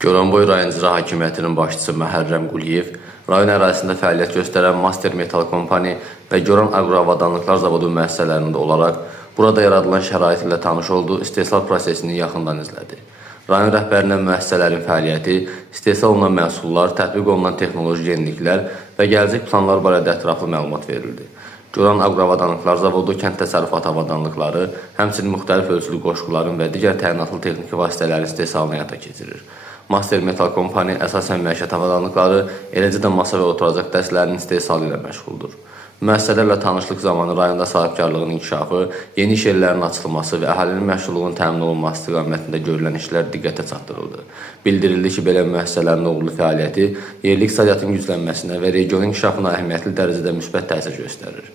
Goranboy rayon icra hakimiyyətinin başçısı Məhərrəm Quliyev rayon ərazisində fəaliyyət göstərən Master Metal Company və Goran Aqroavadanlıqlar Zavodu müəssisələrində olaraq burada yaradılan şərait ilə tanış oldu, istehsal prosesini yaxından izlədi. Rayon rəhbərindən müəssisələrin fəaliyyəti, istehsal olunan məhsullar, tətbiq olunan texnoloji yeniliklər və gələcək planlar barədə ətraflı məlumat verildi. Goran Aqroavadanlıqlar Zavodu kənd təsərrüfatı avadanlıqları, həmçinin müxtəlif ölçülü qoşquların və digər təyinatlı texniki vasitələrin istehsalını həyata keçirir. Master Metal Company əsasən məişət avadanlıqları, eləcə də masa və oturacaq dəstlərinin istehsalı ilə məşğuldur. Müəssisələrlə tanışlıq zamanı rayonda sahibkarlığın inkişafı, yeni iş yerlərinin açılması və əhalinin məşğulluğunun təmin olunması istiqamətində görülən işlər diqqətə çatdırıldı. Bildirildi ki, belə müəssisələrin uğurlu fəaliyyəti yerli iqtisadiyyatın güclənməsinə və regionun inkişafına əhəmiyyətli dərəcədə müsbət təsir göstərir.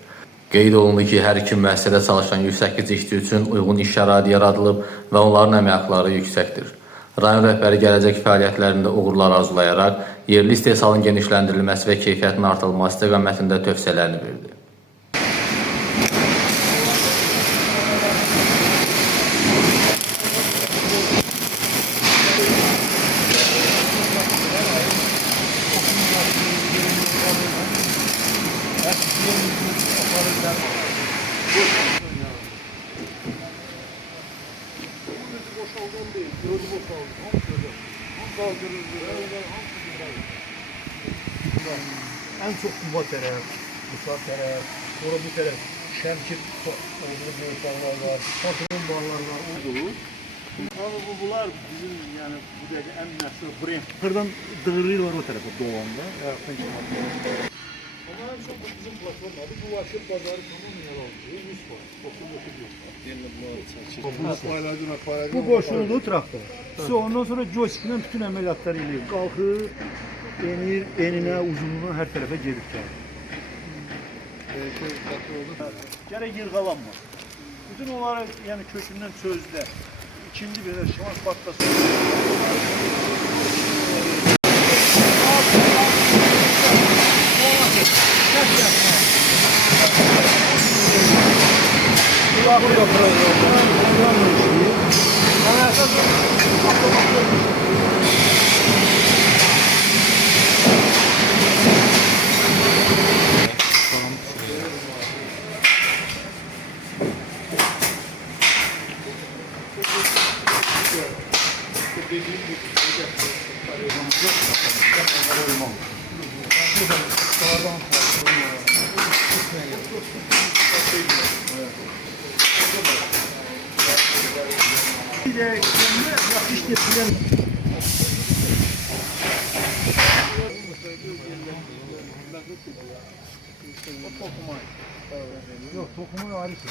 Qeyd olundu ki, hər iki müəssisədə çalışan yüksək güclü işçi üçün uyğun iş şəraiti yaradılıb və onların əmək haqqları yüksəkdir. Rayon rəhbəri gələcək fəaliyyətlərində uğurlar arzulayaraq, yerli istehsalın genişləndirilməsi və keyfiyyətin artırılması istiqamətində tövsiyələrini verdi. En çok Kuba taraf, Kuşak taraf, sonra bu taraf Şemkir bağlar var, Patron bağlar var. Ama bunlar bizim yani buradaki en meşhur brand. Kırdan dığırıyorlar o tarafa doğanda. Ama en çok bizim platformlarda bu aşık pazarı tamam yer alıyor. 100 var. Bu boşluğu traktör. Ondan sonra joystick'den bütün ameliyatları iniyor. Kalkır, enir, enine, uzunluğuna her tarafa gelip gelir. Gerek yırgalanma. Bütün olarak yani kökünden sözde. İkinci bir şans patlası. Yok, tokumu ayrı şey.